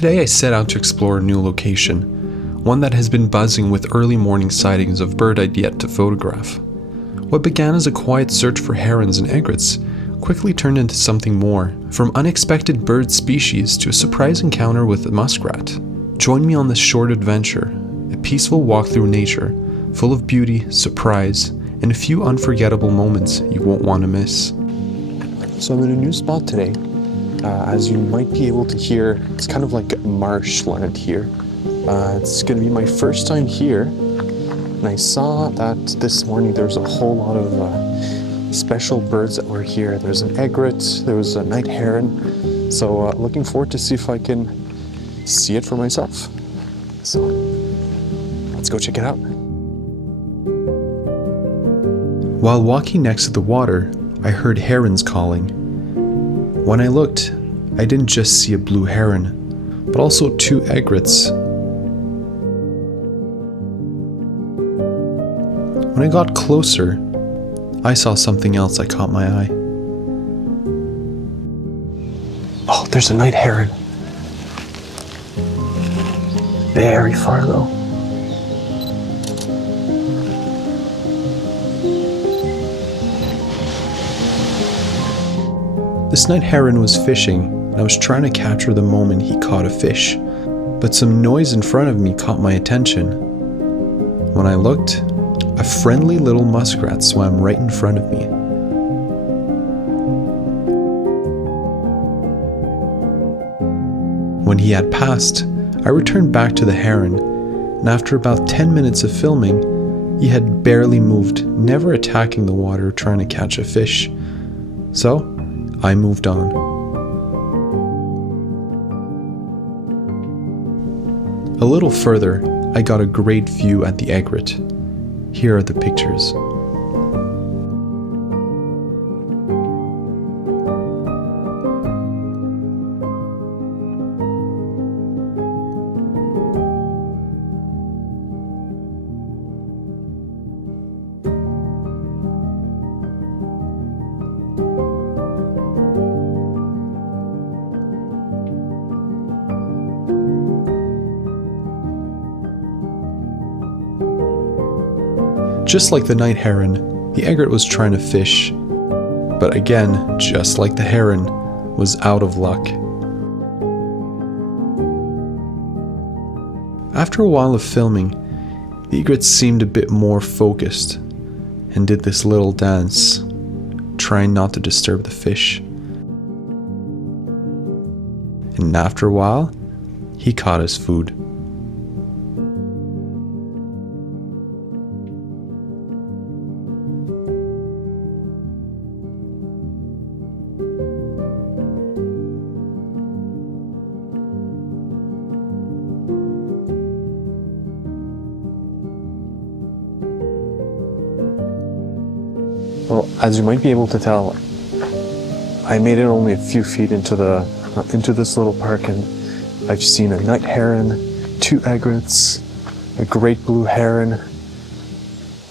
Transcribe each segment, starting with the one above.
Today I set out to explore a new location, one that has been buzzing with early morning sightings of bird I'd yet to photograph. What began as a quiet search for herons and egrets quickly turned into something more, from unexpected bird species to a surprise encounter with a muskrat. Join me on this short adventure, a peaceful walk through nature, full of beauty, surprise, and a few unforgettable moments you won't want to miss. So I'm in a new spot today. As you might be able to hear, it's kind of like marshland here. It's going to be my first time here, and I saw that this morning there's a whole lot of special birds that were here. There's an egret, there was a night heron, so looking forward to see if I can see it for myself. So let's go check it out. While walking next to the water, I heard herons calling. When I looked, I didn't just see a blue heron, but also two egrets. When I got closer, I saw something else that caught my eye. Oh, there's a night heron. Very far though. This night heron was fishing, and I was trying to capture the moment he caught a fish, but some noise in front of me caught my attention. When I looked, a friendly little muskrat swam right in front of me. When he had passed, I returned back to the heron, and after about 10 minutes of filming, he had barely moved, never attacking the water trying to catch a fish. So, I moved on. A little further, I got a great view at the egret. Here are the pictures. Just like the night heron, the egret was trying to fish, but again, just like the heron, was out of luck. After a while of filming, the egret seemed a bit more focused and did this little dance, trying not to disturb the fish. And after a while, he caught his food. Well, as you might be able to tell, I made it only a few feet into this little park, and I've seen a night heron, two egrets, a great blue heron.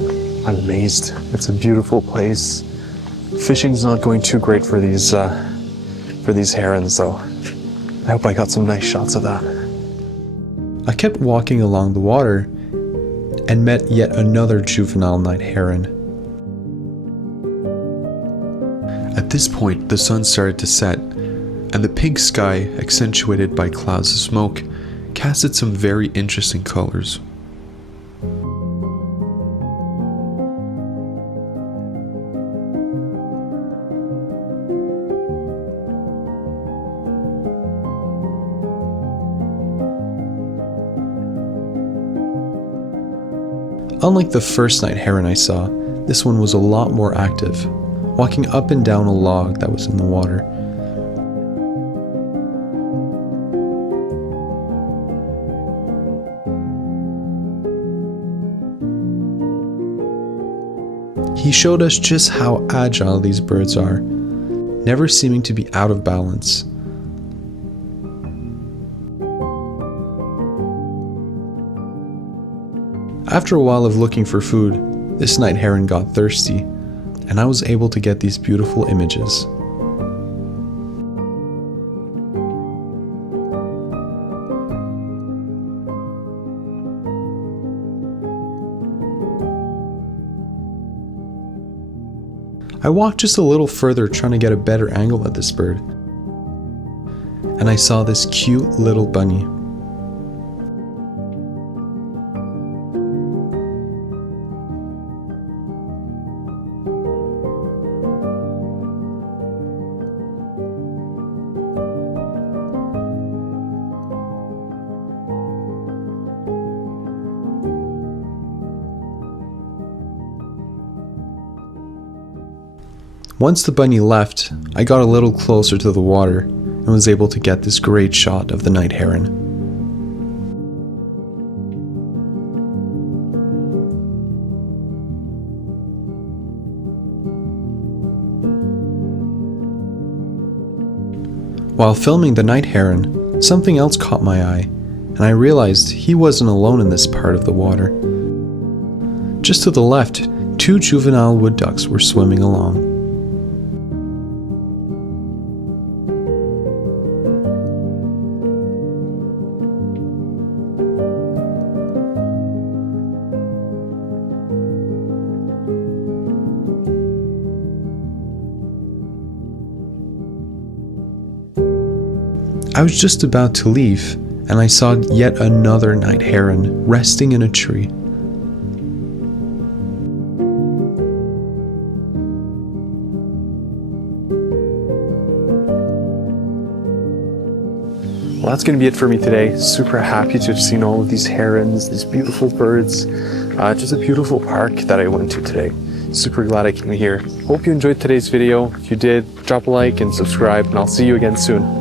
I'm amazed. It's a beautiful place. Fishing's not going too great for these herons, though. I hope I got some nice shots of that. I kept walking along the water and met yet another juvenile night heron. At this point, the sun started to set, and the pink sky, accentuated by clouds of smoke, casted some very interesting colors. Unlike the first night heron I saw, this one was a lot more active, walking up and down a log that was in the water. He showed us just how agile these birds are, never seeming to be out of balance. After a while of looking for food, this night heron got thirsty, and I was able to get these beautiful images. I walked just a little further trying to get a better angle at this bird, and I saw this cute little bunny. Once the bunny left, I got a little closer to the water and was able to get this great shot of the night heron. While filming the night heron, something else caught my eye, and I realized he wasn't alone in this part of the water. Just to the left, 2 juvenile wood ducks were swimming along. I was just about to leave, and I saw yet another night heron resting in a tree. Well, that's going to be it for me today. Super happy to have seen all of these herons, these beautiful birds. Just a beautiful park that I went to today. Super glad I came here. Hope you enjoyed today's video. If you did, drop a like and subscribe, and I'll see you again soon.